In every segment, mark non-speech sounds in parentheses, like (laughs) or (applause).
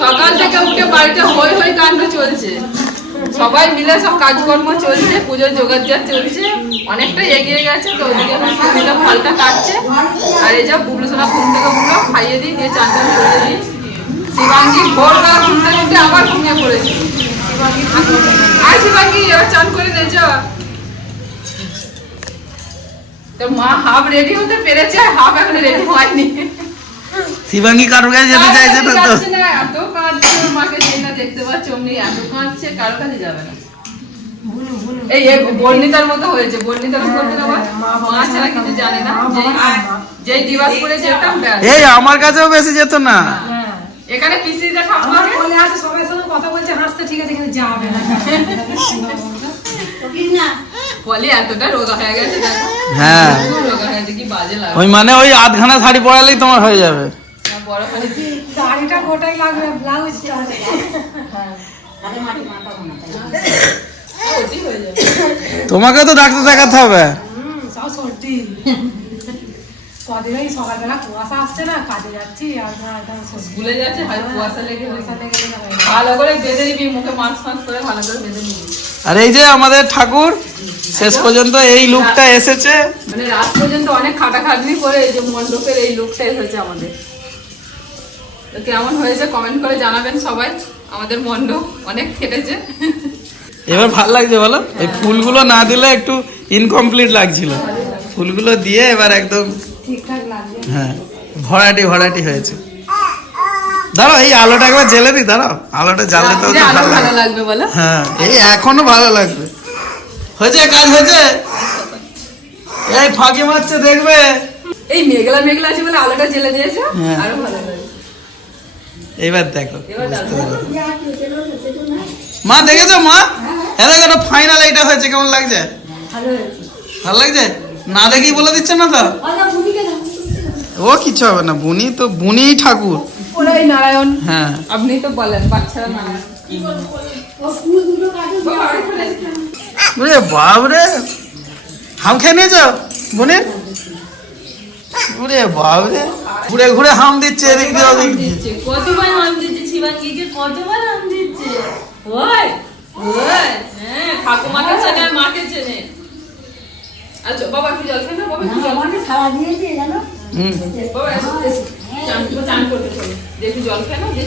সকাল থেকে উঠে বাড়িতে হই হই কাণ্ড চলছে। সবাই মিলে সব কাজকর্ম চলছে, পুজোর জোগাড় চলছে অনেকটা এগিয়ে গেছে তো ওদিকে মিলে ফলটা কাটছে। আর এই যা বুবলু সোনা ঘুম থেকে উঠল, খাইয়ে দিই, দিয়ে চান টান করে দিই। শিবাঙ্গি ভোরবেলা ঘুম থেকে উঠে আবার ঘুমিয়ে পড়েছে। আর শিবাঙ্গি, এবার চান করে দিয়েছ তোর মা হাফ রেডি হতে পেরেছে হাফ এখন রেডি হয়নি। শিবাঙ্গী কারোর কাছে যেতে চাইছে না তো? এত কাঁদছে মাকে যে না দেখতে পাচ্ছ অমনি এত কাঁদছে কারও কাছে যাবে না। এই বর্ণিতার মতো হয়েছে বর্ণিতার মতো না মা? ছাড়া কিছু জানে না। করে যেতাম এই আমার কাছেও বেশি যেত না। এখানে পিসিটা ঠাকুমাকে বলে আছে সবাই সঙ্গে কথা বলছে হাসতে ঠিক আছে কিন্তু যাবে না। (laughs) বলে এতটা রোগা হয়ে গেছে হ্যাঁ। রোগা হয়ে গেছে কি বাজে লাগে ওই মানে ওই আধখানা শাড়ি পরালেই তোমার হয়ে যাবে। শাড়িটা গোটাই লাগবে ব্লাউজটা হয়ে। যাবে তোমাকে তো ডাক্তার দেখাতে হবে। ওই সকালবেলা কুয়াশা আসছে না কাজে যাচ্ছি ভুলে যাচ্ছে কুয়াশা লেগে কুয়াশা। ভালো করে বেঁধে দিবি মুখে মাস্ক ফাস্ক করে ভালো করে বেঁধে নিবি। আর এই যে আমাদের ঠাকুর শেষ পর্যন্ত এই লুকটা এসেছে। মানে রাত পর্যন্ত অনেক খাটাখাটনি করে এই যে মণ্ডপের এই লুকটাই হয়েছে আমাদের। তো কেমন হয়েছে কমেন্ট করে জানাবেন সবাই। আমাদের মণ্ডপ অনেক খেটেছে। এবার ভালো লাগছে বলো? এই ফুলগুলো না দিলে একটু ইনকমপ্লিট লাগছিল। ফুলগুলো দিয়ে এবার একদম হ্যাঁ ভরাটি ভরাটি হয়েছে। দাঁড়াও এই আলোটা একবার জেলে দিই দাঁড়াও। আলোটা জ্বাললে তো ভালো লাগবে বলো। হ্যাঁ এই এখনও ভালো লাগবে। হয়েছে কাজ হয়েছে? এই ফাঁকি মারছে দেখবে? এই মেঘলা মেঘলা আছে বলে আলোটা জ্বেলে দিয়েছে? হ্যাঁ। আরও ভালো লাগবে। এইবার দেখো এবার দেখো। মা দেখেছ মা? হ্যাঁ দেখো ফাইনাল এইটা হয়েছে কেমন লাগছে? ভালো লাগছে? না দেখেই বলে দিচ্ছে না তো? ও কিছু হবে না বুনি তো বুনি ঠাকুর। ওরাই নারায়ণ। হ্যাঁ। আপনি তো বলেন বাচ্চারা না ওরে বাবরে হাম খেয়ে ওরে বাবরে ঘুরে ঘুরে হাম দিচ্ছে এদিক দিয়ে ওদিক দিয়ে। কতবার নাম দিচ্ছে শিবাঙ্গিকে কতবার নাম দিচ্ছে? ওই ওই হ্যাঁ ঠাকুমাকে চেনে আর মাকে চেনে। আচ্ছা বাবা কি জল খাই না বাবা কি জল খাই না? হুম বাবা এসো এসো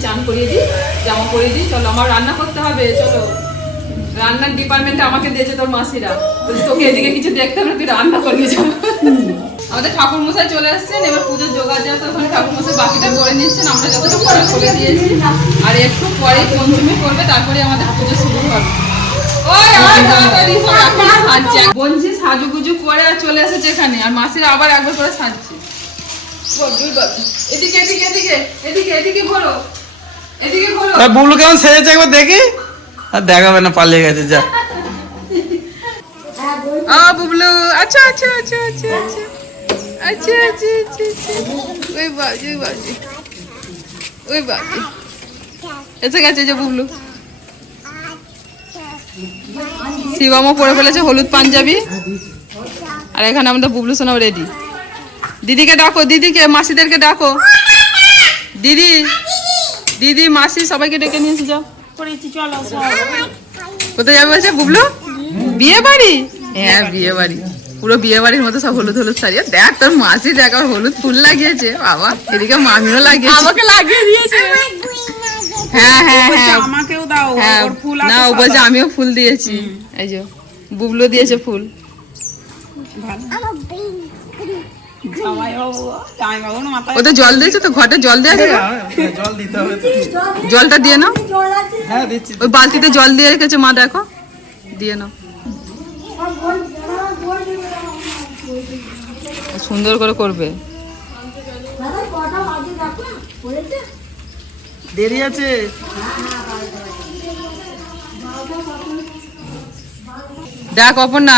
চান করিয়ে দিই জামা দিই চলো রান্না করতে হবে চলো রান্নার ডিপার্টমেন্টে আমাকে দিয়েছে তোর মাসিরা কিছু দেখতে রান্না আমাদের ঠাকুর মশাই চলে আসছেন এবার পুজোর জোগাড় যা তো ওখানে ঠাকুর মশাই বাকিটা করে নিচ্ছেন আমরা যতটা করে দিয়েছি আর একটু পরে পঞ্চমী করবে তারপরে আমাদের পুজো শুরু হবে বঞ্জি সাজুগুজু করে আর চলে এসেছে এখানে আর মাসিরা আবার একবার করে সাজছে। এদিকে এদিকে এদিকে এদিকে এদিকে এদিকে কেমন সেজেছে একবার দেখি? আর দেখাবে না পালিয়ে গেছে যা। আ বুবলু আচ্ছা আচ্ছা আচ্ছা আচ্ছা আচ্ছা। আচ্ছা আচ্ছা আচ্ছা আচ্ছা। ওই বাজি ওই বাজি ওই বাজি এসে গেছে যে বুবলু। শিবামও পরে ফেলেছে হলুদ পাঞ্জাবি। আর এখানে আমাদের বুবলু সোনাও রেডি দিদিকে ডাকো দিদিকে মাসিদেরকে ডাকো। দিদি দিদি মাসি সবাইকে ডেকে নিয়ে এসে যাও। কোথায় যাবে বলছে? বুবলু? বিয়ে বাড়ি হ্যাঁ বিয়ে বাড়ি পুরো বিয়ে বাড়ির মতো সব হলুদ হলুদ শাড়ি। দেখ তোর মাসি দেখ আর হলুদ ফুল লাগিয়েছে। বাবা এদিকে মামিও লাগিয়েছে। আমাকে লাগিয়ে দিয়েছে। হ্যাঁ হ্যাঁ হ্যাঁ। আমাকেও দাও হ্যাঁ। ওর ফুল না ও বলছে আমিও ফুল দিয়েছি। এই যে বুবলু দিয়েছে ফুল। জামাইবাবু জামাইবাবুর মাথায় ও তো জল দিয়েছে তো ঘটে জল দেওয়া না? জল দিতে হবে তো। জলটা দিয়ে নাও। হ্যাঁ ওই বালতিতে জল দিয়ে রেখেছে মা দেখো। দিয়ে নাও। সুন্দর করে করবে। দেরি আছে? দেখ অপর্ণা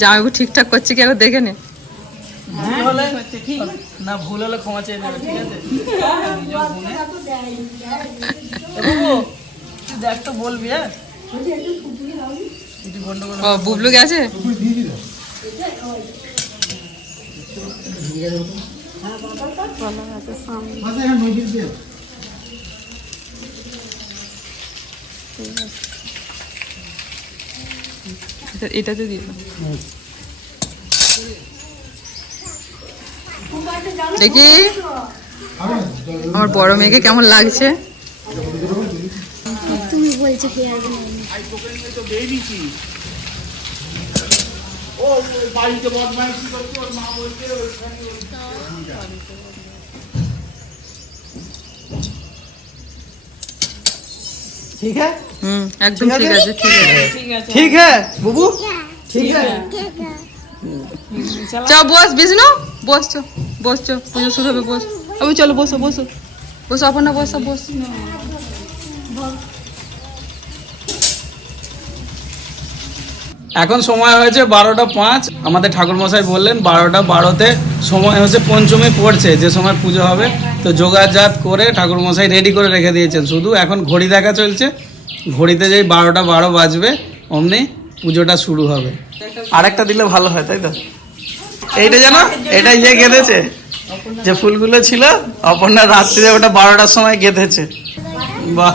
জামাইবু ঠিকঠাক করছে কি দেখে নে। ভুল হলে না ভুল হলে ক্ষমা চেয়ে নেবে ঠিক আছে? তুই দেখ তো বলবি হ্যাঁ? বুবলু গেছে? এটা- এটাতে দিয়ে। দেখি। আমার বড় মেয়েকে কেমন লাগছে? ঠিক আছে? হুম একদম ঠিক আছে? ঠিক আছে। ঠিক আছে। বুবু? ঠিক আছে। চল বস বিষ্ণু বস চো বস চ পুজো শুরু হবে বস। আমি চলো বসো বসো। বসো আপনার বসো বস। এখন সময় হয়েছে বারোটা পাঁচ। আমাদের ঠাকুরমশাই বললেন বারোটা বারোতে সময় হচ্ছে পঞ্চমী পড়ছে যে সময় পুজো হবে। তো যোগাযাত করে ঠাকুরমশাই রেডি করে রেখে দিয়েছেন। শুধু এখন ঘড়ি দেখা চলছে। ঘড়িতে যেই বারোটা বারো বাজবে অমনি পুজোটা শুরু হবে। আরেকটা দিলে ভালো হয় তাই তো? এইটা জানো? এটা ইয়ে গেঁথেছে। যে ফুলগুলো ছিল অপর্ণা রাত্রিরে ওটা বারোটার সময় গেঁথেছে। বাহ।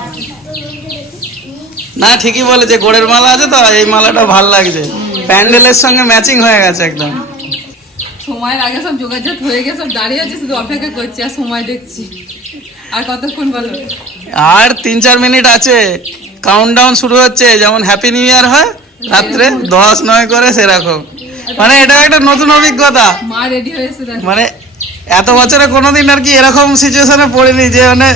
না ঠিকই বলেছে গোড়ের মালা আছে তো এই মালাটা ভালো লাগছে। প্যান্ডেলের সঙ্গে ম্যাচিং হয়ে গেছে একদম। সময়ের আগে সব যোগাযোগ হয়ে গেছে সব দাঁড়িয়ে আছে শুধু অপেক্ষা করছি আর সময় দেখছি। আর কতক্ষণ বলো? আর তিন চার মিনিট আছে। কাউন্টডাউন শুরু হচ্ছে যেমন হ্যাপি নিউ ইয়ার হয় রাত্রে দশ নয় করে সেরকম। মানে এটা একটা নতুন অভিজ্ঞতা। মা রেডি হয়েছে মানে এত বছরে কোনোদিন আর কি এরকম সিচুয়েশনে পড়িনি যে মানে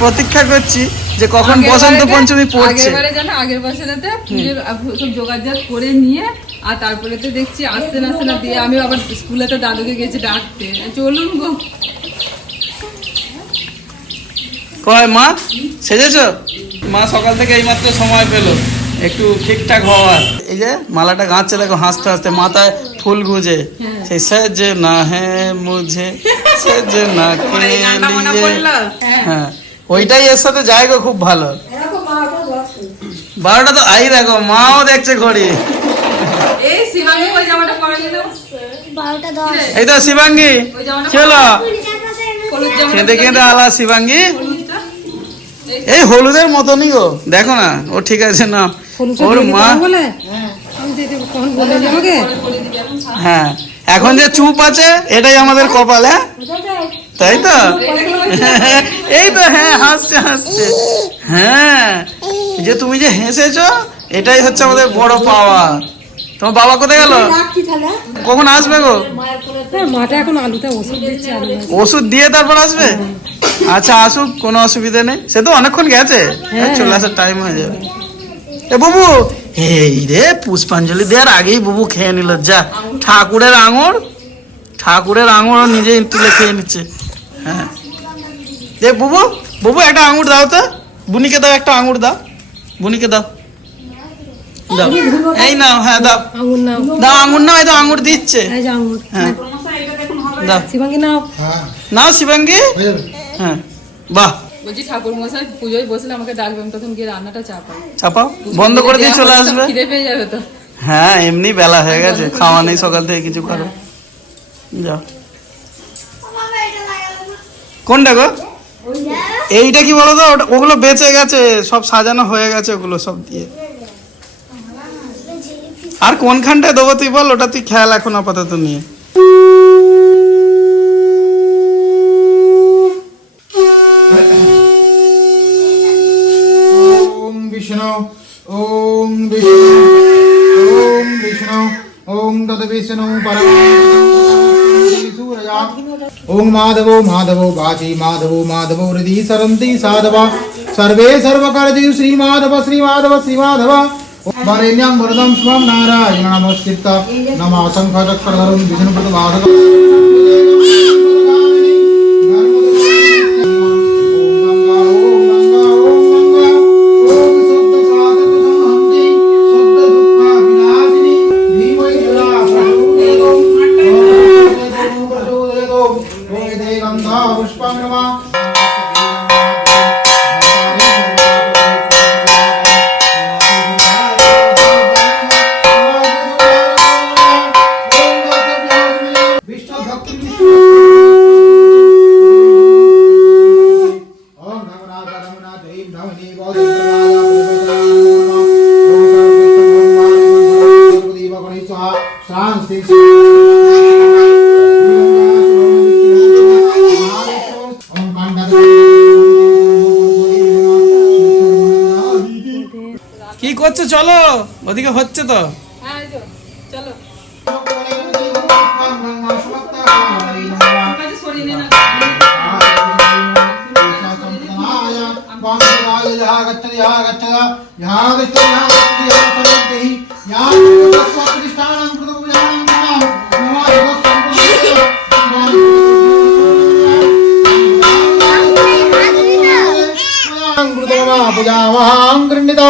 প্রতীক্ষা করছি যে কখন বসন্ত পঞ্চমী পড়ছে। আগের বারে জানো আগের বছরেতে পুজোর সব যোগাযোগ করে নিয়ে আর তারপরে তো দেখছি আসতে না আসতে না দিয়ে আমি আবার স্কুলেতে দাদুকে গেছি ডাকতে। চলুন গো। কয় মা? সেজেছো? মা সকাল থেকে এইমাত্র সময় পেল। একটু ঠিকঠাক হওয়ার। এই যে মালাটা গাঁচ্ছে দেখো হাসতে হাসতে মাথায় ফুল গুজে। সেই সে যে না হে মুঝে সে না (laughs) কে হ্যাঁ। ওইটাই এর সাথে যায় গো খুব ভালো। বারোটা তো আই দেখো মাও দেখছে ঘড়ি। এই তো শিবাঙ্গী জামাটা কেঁদে কেঁদে আলা শিবাঙ্গী। এই হলুদের মতনই গো দেখো না ও ঠিক আছে না। ওর মা হ্যাঁ এখন যে চুপ আছে এটাই আমাদের কপাল হ্যাঁ? তাই তো? এই তো হ্যাঁ হাসছে হাসছে। হ্যাঁ যে তুমি যে হেসেছো এটাই হচ্ছে আমাদের বড় পাওয়া। তোমার বাবা কোথায় গেল? কখন আসবে গো? হ্যাঁ, এখন আলুতে ওষুধ দিচ্ছে ওষুধ দিয়ে তারপর আসবে? আচ্ছা আসুক কোনো অসুবিধা নেই। সে তো অনেকক্ষণ গেছে। চলে আসার টাইম হয়ে যাবে। এ বাবু এই রে পুষ্পাঞ্জলি দেওয়ার আগেই বাবু খেয়ে নিল যা। ঠাকুরের আঙুর ঠাকুরের আঙুর নিজে তুলে খেয়ে নিচ্ছে। হ্যাঁ। দে বুবু বুবু একটা আঙুর দাও তো। বুনিকে দাও একটা আঙুর দাও। বুনিকে দাও। দাও। এই নাও হ্যাঁ দাও। আঙুর দাও আঙুর নাও এই তো আঙুর দিচ্ছে। এই যে আঙুর হ্যাঁ। দাও। শিবাঙ্গি নাও। নাও শিবাঙ্গী। হ্যাঁ। বাহ। বলছি ঠাকুর মশাই পুজোয় বসলে আমাকে ডাকবে আমি তখন গিয়ে রান্নাটা চাপাই চাপাও? বন্ধ করে দিয়ে চলে আসবে? খিদে পেয়ে যাবে তো। হ্যাঁ এমনি বেলা হয়ে গেছে খাওয়া নেই সকাল থেকে কিছু করো যাও। কোনটা গো? এইটা কি বলো তো? ওগুলো বেঁচে গেছে সব সাজানো হয়ে গেছে ওগুলো সব দিয়ে। আর কোনখানটায় দেবো তুই বল? ওটা তুই খেয়াল এখন আপাতত নিয়ে। विष्णु ॐ विष्णु ॐ विष्णु ॐ तद्विष्णु परसूरया ॐ माधवो माधवो वाची माधवो माधवो हृदि सरन्ति साधवा सर्वे सर्वकारदिव श्रीमाधव श्रीमाधव श्रीमाधव वरेण्यं वरदं स्वं नारायण नमस्कृत नमः ওদিকে হচ্ছে তো হ্যাঁ এই তো, চলো কাজে সরিয়ে নে না पूजावाहं गृह्णितौ पूजावाहं गृह्णितौ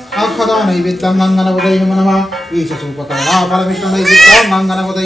అక్షత నైవేద్యం నందన ఉదయ మనమ ఈశ సూపకరణ పరమిష్ణ నైవేద్యం నందన ఉదయ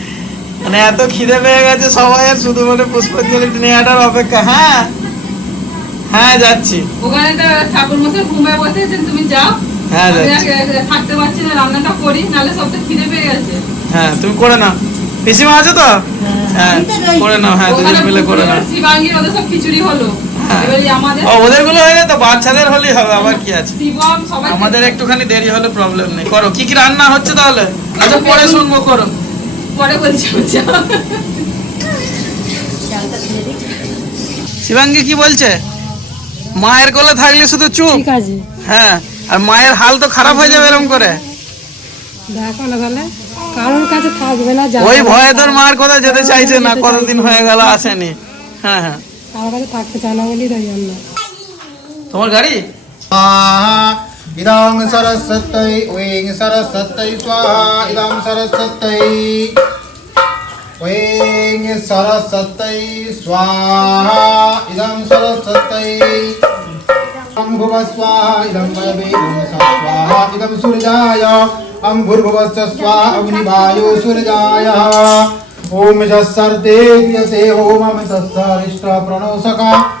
মানে এত খিদে পেয়ে গেছে সবাই আর শুধু মানে পুষ্পাঞ্জলি নেওয়াটার অপেক্ষা। হ্যাঁ হ্যাঁ যাচ্ছি। ওখানে তো ঠাকুর মশাই ঘুমায় বসেছেন তুমি যাও। হ্যাঁ, থাকতে পারছি না রান্নাটা করি নাহলে সব তো খিদে পেয়ে গেছে। হ্যাঁ তুমি করে নাও। পিসিমা আছে তো? হ্যাঁ। করে নাও হ্যাঁ দুজন মিলে করে নাও। শিবাঙ্গীর ওদের সব খিচুড়ি হলো। হ্যাঁ। ও ওদেরগুলো হয়ে গেছে বাচ্চাদের হলেই হবে আবার কি আছে? আমাদের একটুখানি দেরি হলে প্রবলেম নেই। করো কি কি রান্না হচ্ছে তাহলে? আচ্ছা পরে শুনব করো। পরে বলছি শিবাঙ্গী কি বলছে? মায়ের কোলে থাকলে শুধু চুপ? হ্যাঁ আর মায়ের হাল তো খারাপ হয়ে যাবে এরকম করে। দেখো না কারোর কাছে থাকবে না ওই ভয়ে তোর মার কথা যেতে চাইছে না কতদিন হয়ে গেল আসেনি। হ্যাঁ হ্যাঁ। কারোর কাছে থাকতে চায় না বলি তাই তোমার গাড়ি? इदां सरस्वत्यै वें सरस्वत्यै स्वाहा, इदां सरस्वत्यै। वें सरस्वत्यै स्वाहा, इदां सरस्वत्यै। अम्भुव स्वाहा इदं वयवे स्वाहा इदं सूर्याय। अम्भुर्भुवश्च स्वाहा अग्निवायो सूर्याय। ॐ यस्सर्ते क्रियते होममितस्सरिष्ट प्रणोसका तस्य देहस्य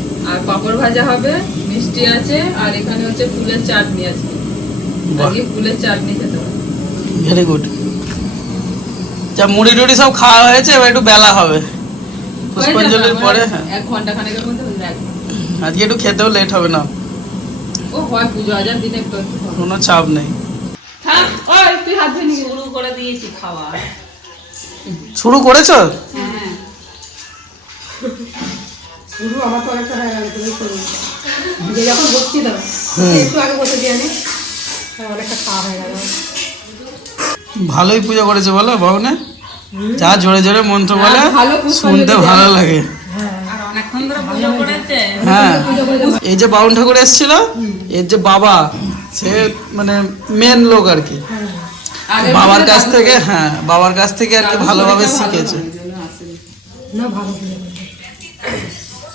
আর পাঁপড় ভাজা হবে মিষ্টি আছে আর এখানে হচ্ছে ফুলের চাটনি আছে। আজকে ফুলের চাটনি খেতে হবে। ভেরি গুড যা মুড়ি টুড়ি সব খাওয়া হয়েছে এবার একটু বেলা হবে। পুষ্পাঞ্জলির পরে এক ঘণ্টা খানেকের মধ্যে আজকে একটু খেতেও লেট হবে না। ও হয় পুজো হাজার দিনে একটু কোনো চাপ নেই। হ্যাঁ ওই তুই হাত ধুয়ে শুরু করে দিয়েছি খাওয়া। শুরু করেছ? হ্যাঁ। শুরু আমার তো অনেকটা হয়ে গেল তুমি করো যে যখন বসছিলাম একটু আগে বসে দিয়ে আনি। হ্যাঁ, অনেকটা খাওয়া হয়ে গেল। ভালোই পুজো করেছে বলো ভবনে যা জোরে জোরে মন্ত্র বলে পুষ্পাঞ্জলি শুনতে ভালো লাগে। করেছে? হ্যাঁ। এই যে বাউন ঠাকুর এসেছিল এর যে বাবা সে মানে মেন লোক আর কি। বাবার কাছ থেকে হ্যাঁ বাবার কাছ থেকে আর কি ভালোভাবে শিখেছে। না ভালো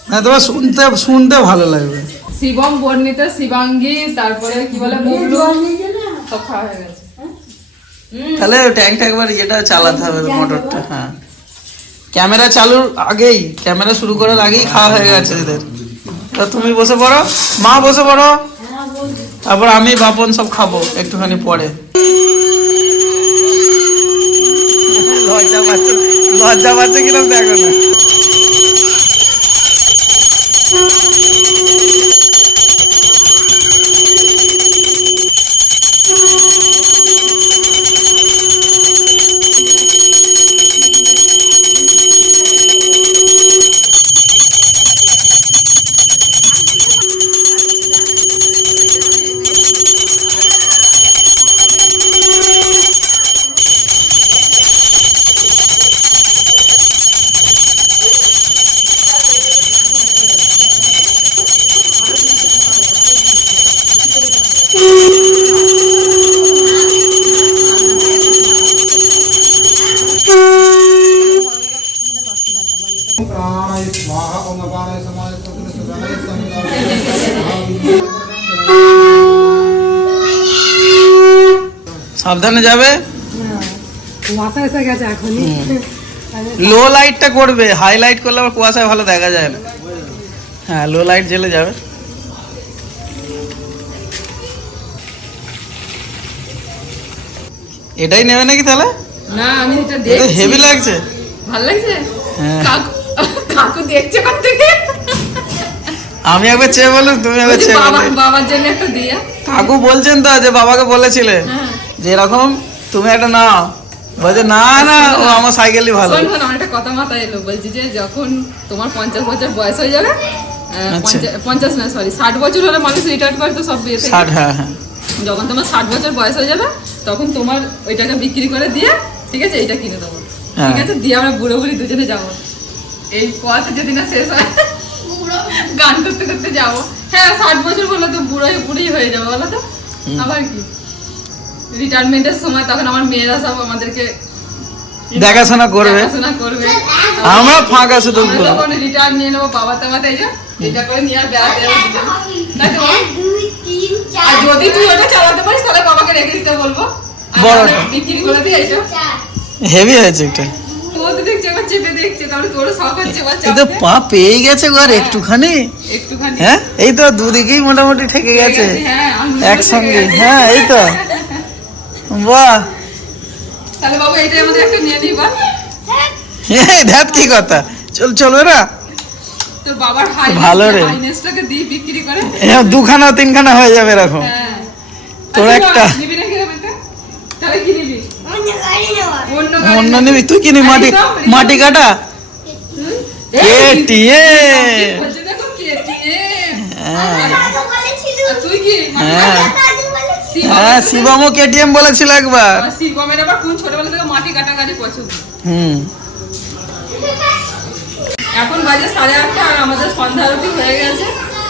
হ্যাঁ তোমার শুনতে শুনতে ভালো লাগবে। শিবম বর্ণিত শিবাঙ্গী তারপরে কি বলে বুবলু সব খাওয়া হয়ে গেছে। তাহলে ট্যাঙ্কটা একবার ইয়েটা চালাতে হবে মোটরটা হ্যাঁ। ক্যামেরা চালুর আগেই ক্যামেরা শুরু করার আগেই খাওয়া হয়ে গেছে এদের। তা তুমি বসে পড়ো মা বসে পড়ো। তারপর আমি বাপন সব খাব একটুখানি পরে। লজ্জা পাচ্ছে লজ্জা পাচ্ছে কিরম দেখো না? সাবধানে যাবে? কুয়াশা এসে গেছে এখনই। লো লাইটটা করবে হাইলাইট করলে আবার কুয়াশায় ভালো দেখা যায় না। হ্যাঁ লো লাইট জেলে যাবে। এটাই নেবে নাকি তাহলে? না আমি এটা এটা দেখছি। হেভি লাগছে? ভালো লাগছে? হ্যাঁ। কাকু কাকু দেখছে কোথা থেকে? আমি একবার চেয়ে বলুন তুমি একবার চেয়ে বাবা বাবার জন্য একটা দিয়া। কাকু বলছেন তো যে বাবাকে বলেছিলে। হ্যাঁ। যে এরকম তুমি একটা নাও। বলছে না না ও আমার সাইকেলই ভালো। শোন শোন আমার একটা কথা মাথায় এলো। বলছি যে যখন তোমার পঞ্চাশ বছর বয়স হয়ে যাবে আচ্ছা। পঞ্চা- পঞ্চাশ না সরি ষাট বছর হলে মানুষ রিটায়ার করে তো সব বিয়ে ষাট হ্যাঁ হ্যাঁ। যখন তোমার ষাট বছর বয়স হয়ে যাবে তখন তোমার ওইটাকে বিক্রি করে দিয়ে ঠিক আছে এইটা কিনে দেবো। হ্যাঁ। ঠিক আছে দিয়ে আমরা বুড়ো বুড়ি দুজনে যাব। এই কথা যদি না শেষ হয় বুড়ো। গান করতে করতে যাব। হ্যাঁ ষাট বছর বলল তো বুড়ো বুড়ি হয়ে যাবে বলো তো। আবার কি? রিটায়ারমেন্টের সময় তখন আমার মেয়েরা সব আমাদেরকে দেখাশোনা করবে। করবে। আমরা ফাঁকা শুধু তখন। রিটায়ার নিয়ে নেব বাবা টাবাতে এই যে এটা করে নিয়ে আর বেড়াতে যদি তুই ওটা চালাতে পারিস তাহলে বাবাকে রেখে দিতে বলব। বড়টা। বিক্রি করে দিয়ে এটা। হেভি হয়েছে। পা পেয়ে গেছে গো আর একটুখানি। একটুখানি। হ্যাঁ এই তো দুদিকেই মোটামুটি ঠেকে গেছে। হ্যাঁ একসঙ্গে। হ্যাঁ এই তো। বাহ তাহলে বাবু এইটাই আমাদের একটা নিয়ে নিবা এই ধ্যাত কি কথা চল চলবে না তোর বাবার হাই ভালো রে। হাইনেসটাকে দিয়ে বিক্রি করে এরকম দুখানা তিনখানা হয়ে যাবে এরকম হ্যাঁ তোর আচ্ছা, একটা। নিবি নাকি তাহলে কি নিবি অন্য অন্য নিবি তুই কি নিবি মাটি মাটি কাটা দেখো KTM হ্যাঁ তুই কি হ্যাঁ শিবম হ্যাঁ শিবমও কেটিএম বলেছিল একবার। আমার শিবমের আবার কোন ছোটবেলা থেকে মাটি কাটা গাড়ি পছন্দ হুম। এখন বাজে সাড়ে আটটা আর আমাদের সন্ধ্যা আরতি হয়ে গেছে।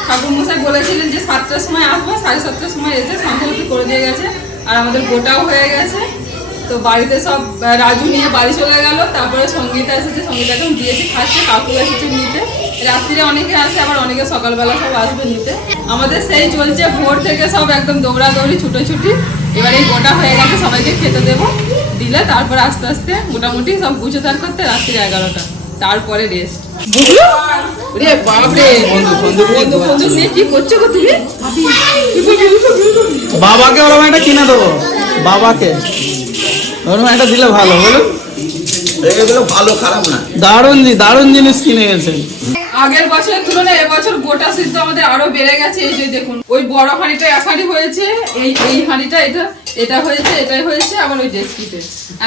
ঠাকুর মশাই বলেছিলেন যে সাতটার সময় আসব সাড়ে সাতটার সময় এসে সন্ধ্যা আরতি করে দিয়ে গেছে। আর আমাদের গোটাও হয়ে গেছে। তো বাড়িতে সব রাজু নিয়ে বাড়ি চলে গেল তারপরে সঙ্গীতা এসেছে সঙ্গীতাকে আমি দিয়েছি খাচ্ছে কাকু এসেছে নিতে। রাত্রিরে অনেকে আসে আবার অনেকে সকালবেলা সব আসবে নিতে। আমাদের সেই চলছে ভোর থেকে সব একদম দৌড়াদৌড়ি ছুটোছুটি। এবার এই গোটা হয়ে গেছে সবাইকে খেতে দেবো। দিলে তারপর আস্তে আস্তে মোটামুটি সব গুছো তার করতে রাত্রি এগারোটা। তারপরে রেস্ট রে বাপরে বন্ধু বন্ধু নিয়ে কি করছ গো তুমি? বাবাকে ওরকম একটা কিনে দেবো। বাবাকে। ওরকম একটা দিলে ভালো বলুন। এগুলো ভালো খারাপ না। দারুণ দারুণ জিনিস কিনে গেছে আগের বছরের তুলনায় এবছর গোটা সিদ্ধ আমাদের আরও বেড়ে গেছে এই যে দেখুন ওই বড় হাঁড়িটা এক হাঁড়ি হয়েছে এই এই হাঁড়িটা এটা এটা হয়েছে এটাই হয়েছে আবার ওই ডেস্কিতে।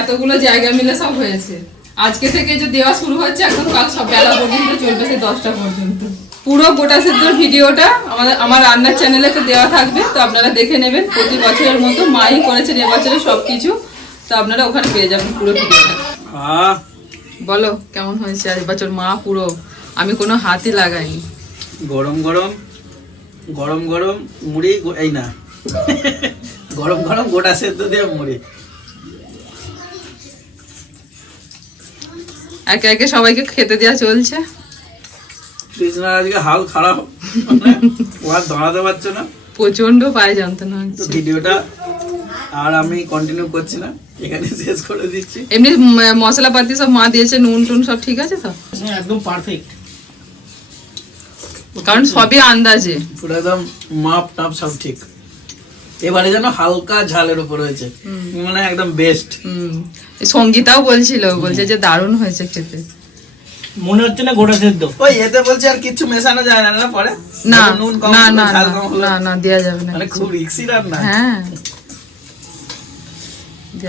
এতগুলো জায়গা মিলে সব হয়েছে। আজকে থেকে যে দেওয়া শুরু হচ্ছে একদম কাল সব বেলা পর্যন্ত চলবে সেই দশটা পর্যন্ত। পুরো গোটা সিদ্ধর ভিডিওটা আমাদের আমার রান্নার চ্যানেলে তো দেওয়া থাকবে তো আপনারা দেখে নেবেন প্রতি বছরের মতো মাই করেছেন এবছরে সব কিছু তো আপনারা ওখানে পেয়ে যাবেন পুরো ভিডিওটা। বলো কেমন হয়েছে আর এবছর মা পুরো? আমি কোনো হাতই লাগাইনি। গরম গরম গরম গরম মুড়ি এই না। গরম গরম গোটা সেদ্ধ দিয়ে মুড়ি। একে একে সবাইকে খেতে দেওয়া চলছে। কৃষ্ণার আজকে হাল খারাপ। ও আর দাঁড়াতে পারছে না। প্রচণ্ড পায়ে যন্ত্রণা তো হচ্ছে ভিডিওটা আর আমি কন্টিনিউ করছি না। এখানে শেষ করে দিচ্ছি। এমনি মশলাপাতি সব মা দিয়েছে নুন টুন সব ঠিক আছে তো? একদম পারফেক্ট কারণ সবই আন্দাজে। পুরো একদম মাপ টাপ সব ঠিক। এবারে যেন হালকা ঝালের উপর হয়েছে। মানে একদম বেস্ট সঙ্গীতাও বলছিল বলছে যে দারুণ হয়েছে খেতে। মনে হচ্ছে না গোটা সেদ্ধ। ওই এতে বলছে আর কিছু মেশানো যায় না না পরে? না নুন কম না না ঝাল না, কম না না দেওয়া যাবে না মানে খুব রিক্সি রান্না। হ্যাঁ।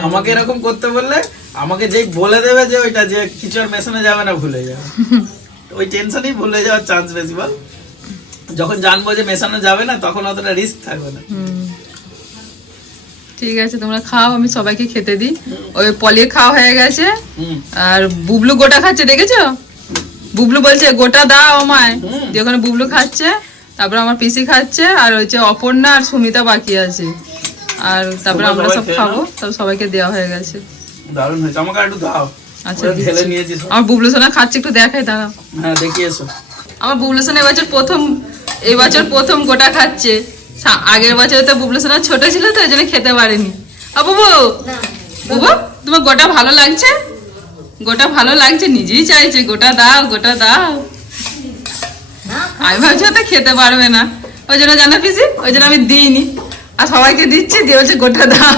আমাকে এরকম করতে বললে আমাকে যেই বলে দেবে যে ওইটা যে কিছু আর মেশানো যাবে না ভুলে যাবে। (laughs) ওই টেনশনই ভুলে যাওয়ার চান্স বেশি বল। যখন জানব যে মেশানো যাবে না তখন অতটা রিস্ক থাকবে না। ঠিক আছে তোমরা খাও আমি সবাইকে খেতে দিই। ওই পলির খাওয়া হয়ে গেছে। আর বুবলু গোটা খাচ্ছে দেখেছ? বুবলু বলছে গোটা দাও আমায়। দিয়ে ওখানে বুবলু খাচ্ছে তারপর আমার পিসি খাচ্ছে আর হচ্ছে অপর্ণা আর সুমিতা বাকি আছে। আর তারপরে আমরা সব খাব তারপর সবাইকে দেওয়া হয়ে গেছে। দারুণ হয়েছে। আমাকে একটু দাও। আচ্ছা ঢেলে। আমার বুবলু সোনা খাচ্ছে একটু দেখাই দাঁড়াও। হ্যাঁ দেখি এসো। আমার বুবলু সোনা এবছর প্রথম এই বছর প্রথম গোটা খাচ্ছে। আগের বছর তো বুবলু সোনা ছোট ছিল তো ওই জন্য খেতে পারেনি। আ বুবু! বুবু তোমার গোটা ভালো লাগছে? গোটা ভালো লাগছে নিজেই চাইছে গোটা দাও গোটা দাও। আমি ভাবছি তো খেতে পারবে না। ওই জন্য জানা পিসি ওই জন্য আমি দিইনি। আর সবাইকে দিচ্ছি দিয়ে বলছে গোটা দাও।